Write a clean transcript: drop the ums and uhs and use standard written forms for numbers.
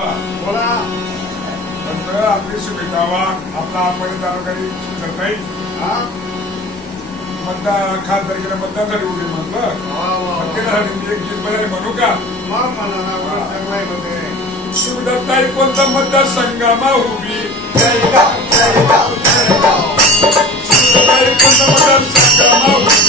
बोला आपली सुविधावा आपला आपण काही सुचत नाही मतदार खासदारकीला मतदानासाठी उभी म्हटलं त्यासाठी मी एक गीत बनाय म्हणू का शिवदत्ताई कोणता मतदारसंघामा उभी शिवदत्ताई कोणता मतदारसंघामा उभी